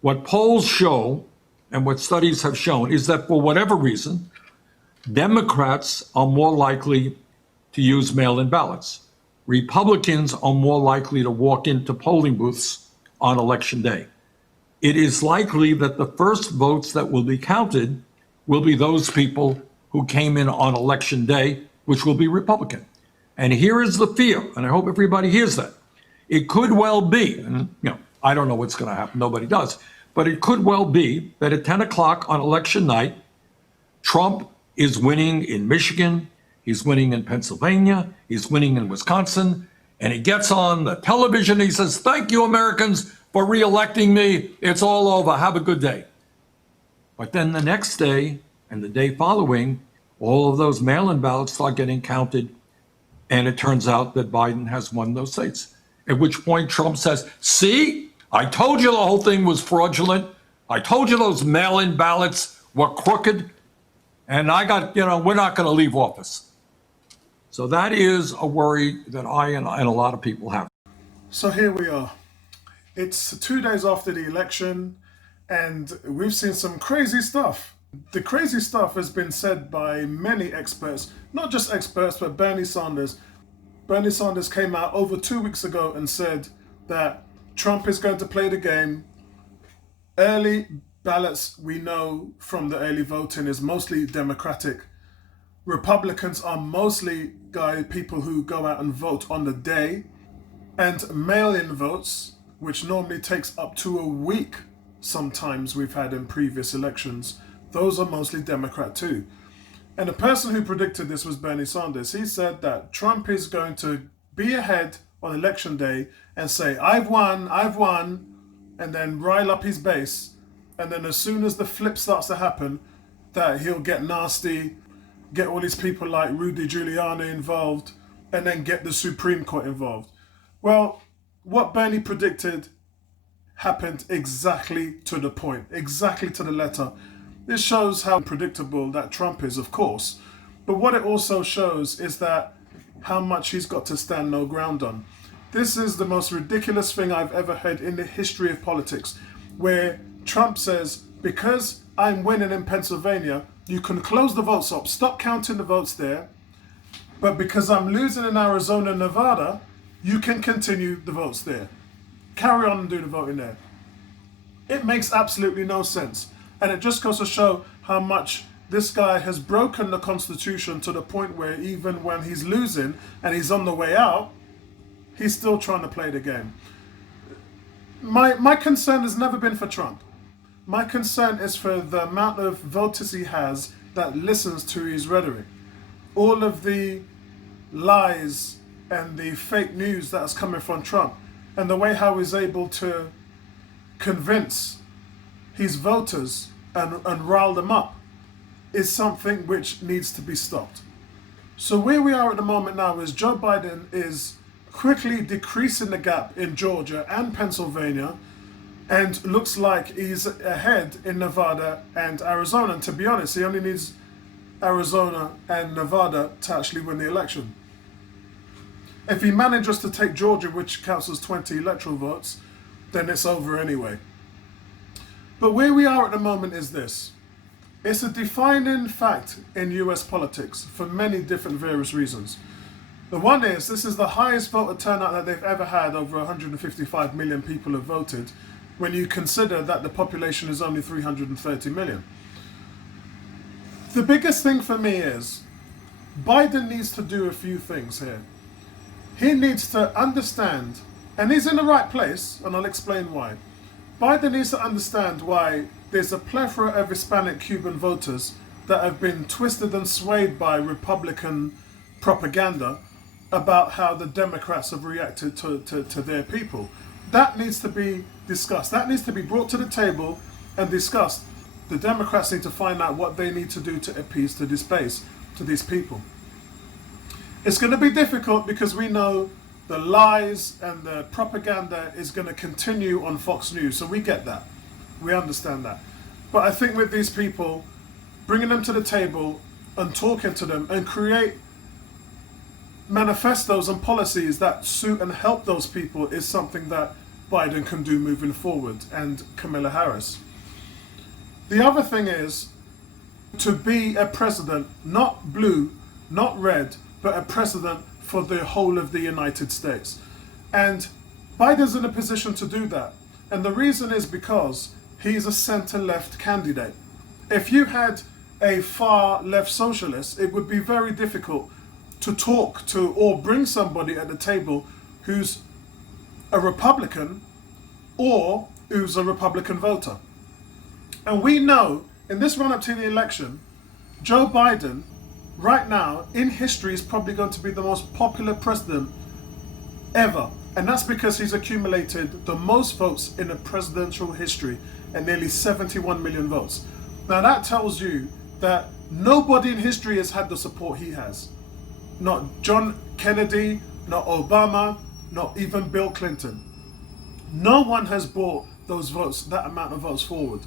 What polls show and what studies have shown is that for whatever reason, Democrats are more likely to use mail-in ballots. Republicans are more likely to walk into polling booths on election day. It is likely that the first votes that will be counted will be those people who came in on election day, which will be Republican. And here is the fear, and I hope everybody hears that. It could well be, and I don't know what's going to happen, nobody does, but it could well be that at 10 o'clock on election night, Trump is winning in Michigan, he's winning in Pennsylvania, he's winning in Wisconsin, and he gets on the television, he says, "Thank you, Americans, for re-electing me. It's all over. Have a good day." But then the next day and the day following, all of those mail-in ballots start getting counted, and it turns out that Biden has won those states. At which point Trump says, "See, I told you the whole thing was fraudulent. I told you those mail-in ballots were crooked, and we're not going to leave office." So that is a worry that I and a lot of people have. So here we are. It's 2 days after the election, and we've seen some crazy stuff. The crazy stuff has been said by many experts, not just experts, but Bernie Sanders. Bernie Sanders came out over 2 weeks ago and said that Trump is going to play the game. Early ballots, we know from the early voting, is mostly Democratic. Republicans are mostly people who go out and vote on the day. And mail-in votes, which normally takes up to a week, sometimes we've had in previous elections, those are mostly Democrat too. And the person who predicted this was Bernie Sanders. He said that Trump is going to be ahead on election day and say, I've won, and then rile up his base. And then as soon as the flip starts to happen, that he'll get nasty, get all these people like Rudy Giuliani involved, and then get the Supreme Court involved. Well, what Bernie predicted happened exactly to the point, exactly to the letter. This shows how predictable that Trump is, of course. But what it also shows is that how much he's got to stand no ground on. This is the most ridiculous thing I've ever heard in the history of politics, where Trump says, because I'm winning in Pennsylvania, you can close the votes up, stop counting the votes there, but because I'm losing in Arizona and Nevada, you can continue the votes there. Carry on and do the voting there. It makes absolutely no sense. And it just goes to show how much this guy has broken the Constitution to the point where even when he's losing and he's on the way out, he's still trying to play the game. My concern has never been for Trump. My concern is for the amount of voters he has that listens to his rhetoric. All of the lies and the fake news that is coming from Trump, and the way how he's able to convince his voters and rile them up is something which needs to be stopped. So where we are at the moment now is Joe Biden is quickly decreasing the gap in Georgia and Pennsylvania, and looks like he's ahead in Nevada and Arizona. And to be honest, he only needs Arizona and Nevada to actually win the election. If he manages to take Georgia, which counts as 20 electoral votes, then it's over anyway. But where we are at the moment is this. It's a defining fact in US politics for many different various reasons. The one is, this is the highest voter turnout that they've ever had. Over 155 million people have voted, when you consider that the population is only 330 million. The biggest thing for me is, Biden needs to do a few things here. He needs to understand, and he's in the right place, and I'll explain why. Biden needs to understand why there's a plethora of Hispanic Cuban voters that have been twisted and swayed by Republican propaganda about how the Democrats have reacted to their people. That needs to be discussed. That needs to be brought to the table and discussed. The Democrats need to find out what they need to do to appease to this base, to these people. It's going to be difficult because we know the lies and the propaganda is going to continue on Fox News. So we get that. We understand that. But I think with these people, bringing them to the table and talking to them and create manifestos and policies that suit and help those people is something that Biden can do moving forward and Kamala Harris. The other thing is to be a president, not blue, not red, but a president for the whole of the United States. And Biden's in a position to do that. And the reason is because he's a center-left candidate. If you had a far-left socialist, it would be very difficult to talk to or bring somebody at the table who's a Republican or who's a Republican voter. And we know in this run-up to the election, Joe Biden, right now, in history, is probably going to be the most popular president ever. And that's because he's accumulated the most votes in the presidential history at nearly 71 million votes. Now that tells you that nobody in history has had the support he has. Not John Kennedy, not Obama, not even Bill Clinton. No one has brought those votes, that amount of votes forward.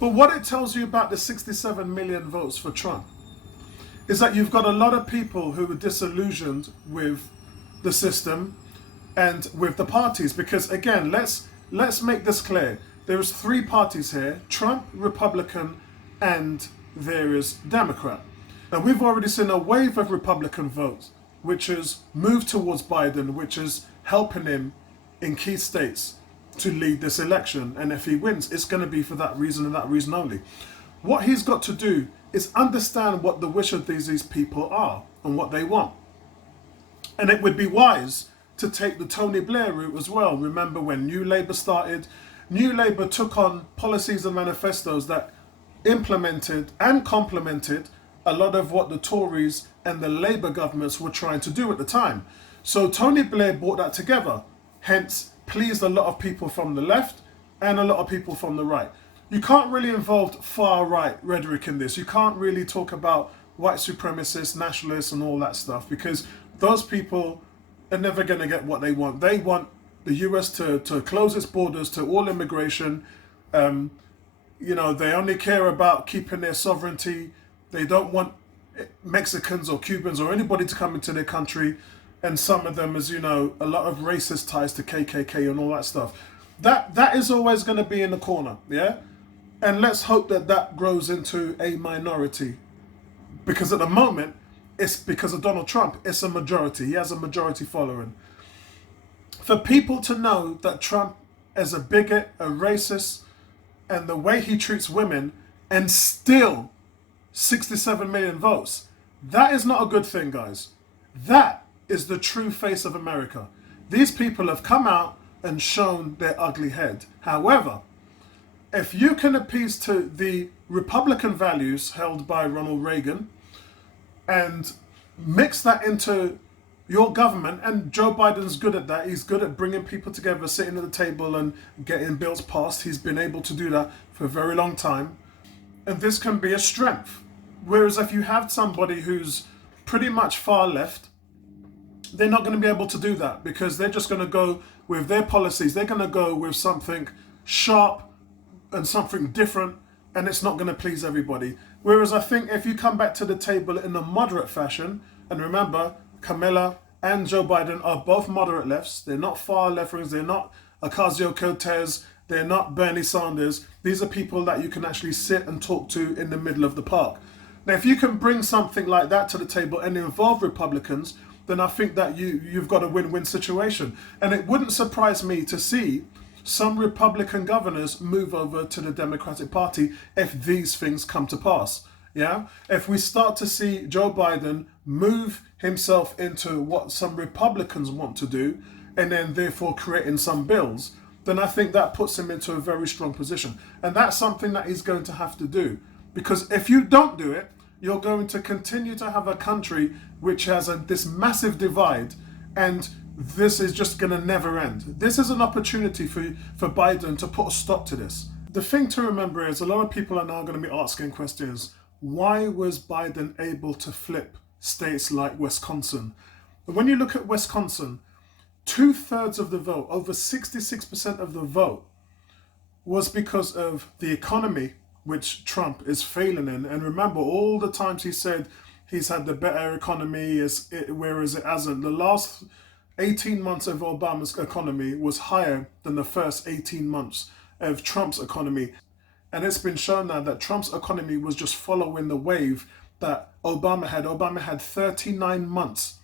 But what it tells you about the 67 million votes for Trump is that you've got a lot of people who are disillusioned with the system and with the parties. Because again, let's make this clear. There's three parties here: Trump, Republican, and there is Democrat. Now we've already seen a wave of Republican votes, which has moved towards Biden, which is helping him in key states to lead this election. And if he wins, it's going to be for that reason and that reason only. What he's got to do is understand what the wish of these people are and what they want. And it would be wise to take the Tony Blair route as well. Remember when New Labour started? New Labour took on policies and manifestos that implemented and complemented a lot of what the Tories and the Labour governments were trying to do at the time. So Tony Blair brought that together, hence pleased a lot of people from the left and a lot of people from the right. You can't really involve far-right rhetoric in this. You can't really talk about white supremacists, nationalists and all that stuff, because those people are never going to get what they want. They want the US to close its borders to all immigration. You know, they only care about keeping their sovereignty. They don't want Mexicans or Cubans or anybody to come into their country. And some of them, as you know, a lot of racist ties to KKK and all that stuff. That is always going to be in the corner, yeah? And let's hope that that grows into a minority. Because at the moment, it's because of Donald Trump, it's a majority. He has a majority following. For people to know that Trump is a bigot, a racist, and the way he treats women, and still 67 million votes, that is not a good thing, guys. That is the true face of America. These people have come out and shown their ugly head. However, if you can appease to the Republican values held by Ronald Reagan and mix that into your government, and Joe Biden's good at that. He's good at bringing people together, sitting at the table and getting bills passed. He's been able to do that for a very long time. And this can be a strength. Whereas if you have somebody who's pretty much far left, they're not going to be able to do that, because they're just going to go with their policies. They're going to go with something sharp and something different, and it's not going to please everybody. Whereas I think if you come back to the table in a moderate fashion, and remember, Kamala and Joe Biden are both moderate lefts. They're not far left-wings. They're not Ocasio-Cortez. They're not Bernie Sanders. These are people that you can actually sit and talk to in the middle of the park. Now, if you can bring something like that to the table and involve Republicans, then I think that you've got a win-win situation. And it wouldn't surprise me to see some Republican governors move over to the Democratic Party if these things come to pass. Yeah, if we start to see Joe Biden move himself into what some Republicans want to do, and then therefore creating some bills, then I think that puts him into a very strong position. And that's something that he's going to have to do. Because if you don't do it, you're going to continue to have a country which has this massive divide, and this is just going to never end. This is an opportunity for Biden to put a stop to this. The thing to remember is a lot of people are now going to be asking questions. Why was Biden able to flip states like Wisconsin? When you look at Wisconsin, 2/3 of the vote, over 66% of the vote, was because of the economy, which Trump is failing in. And remember all the times he said he's had the better economy, whereas it hasn't. The last 18 months of Obama's economy was higher than the first 18 months of Trump's economy. And it's been shown now that Trump's economy was just following the wave that Obama had. Obama had 39 months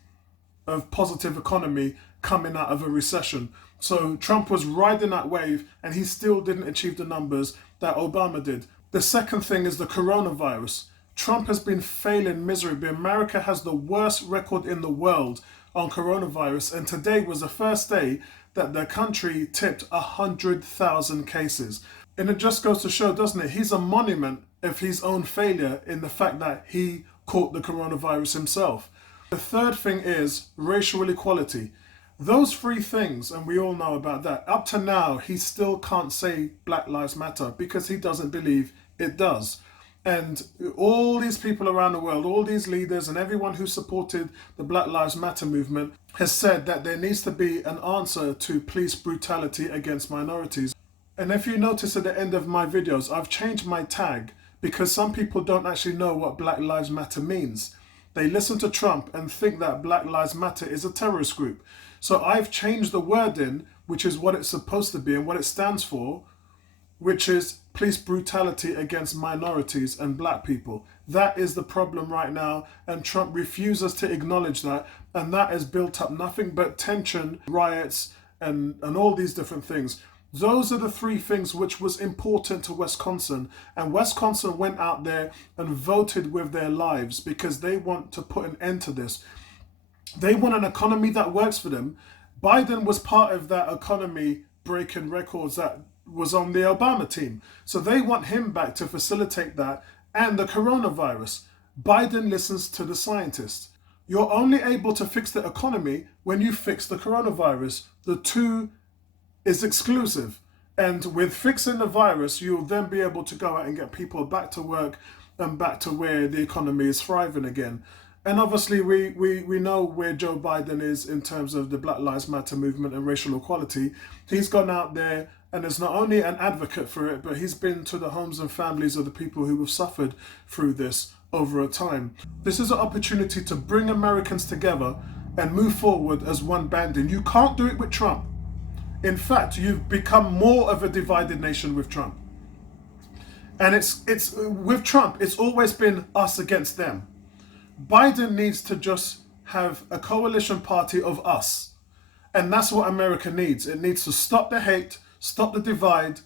of positive economy coming out of a recession. So Trump was riding that wave and he still didn't achieve the numbers that Obama did. The second thing is the coronavirus. Trump has been failing miserably. America has the worst record in the world on coronavirus, and today was the first day that the country tipped 100,000 cases. And it just goes to show, doesn't it? He's a monument of his own failure in the fact that he caught the coronavirus himself. The third thing is racial equality. Those three things, and we all know about that, up to now, he still can't say Black Lives Matter because he doesn't believe it does. And all these people around the world, all these leaders and everyone who supported the Black Lives Matter movement has said that there needs to be an answer to police brutality against minorities. And if you notice at the end of my videos, I've changed my tag because some people don't actually know what Black Lives Matter means. They listen to Trump and think that Black Lives Matter is a terrorist group. So I've changed the wording, which is what it's supposed to be and what it stands for, which is police brutality against minorities and black people. That is the problem right now, and Trump refuses to acknowledge that, and that has built up nothing but tension, riots, and all these different things. Those are the three things which was important to Wisconsin, and Wisconsin went out there and voted with their lives because they want to put an end to this. They want an economy that works for them. Biden was part of that economy breaking records that was on the Obama team. So they want him back to facilitate that and the coronavirus. Biden listens to the scientists. You're only able to fix the economy when you fix the coronavirus. The two is exclusive. And with fixing the virus, you'll then be able to go out and get people back to work and back to where the economy is thriving again. And obviously we know where Joe Biden is in terms of the Black Lives Matter movement and racial equality. He's gone out there and is not only an advocate for it, but he's been to the homes and families of the people who have suffered through this over a time. This is an opportunity to bring Americans together and move forward as one band. And you can't do it with Trump. In fact, you've become more of a divided nation with Trump. And it's with Trump, it's always been us against them. Biden needs to just have a coalition party of us. And that's what America needs. It needs to stop the hate, stop the divide,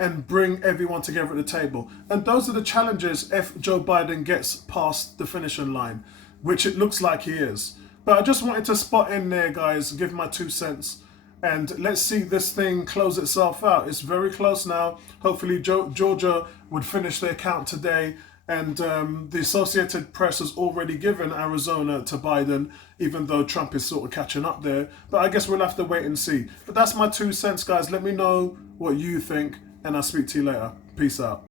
and bring everyone together at the table. And those are the challenges if Joe Biden gets past the finishing line, which it looks like he is. But I just wanted to spot in there, guys, give my 2 cents. And let's see this thing close itself out. It's very close now. Hopefully Georgia would finish their count today. And the Associated Press has already given Arizona to Biden, even though Trump is sort of catching up there. But I guess we'll have to wait and see. But that's my 2 cents, guys. Let me know what you think, and I'll speak to you later. Peace out.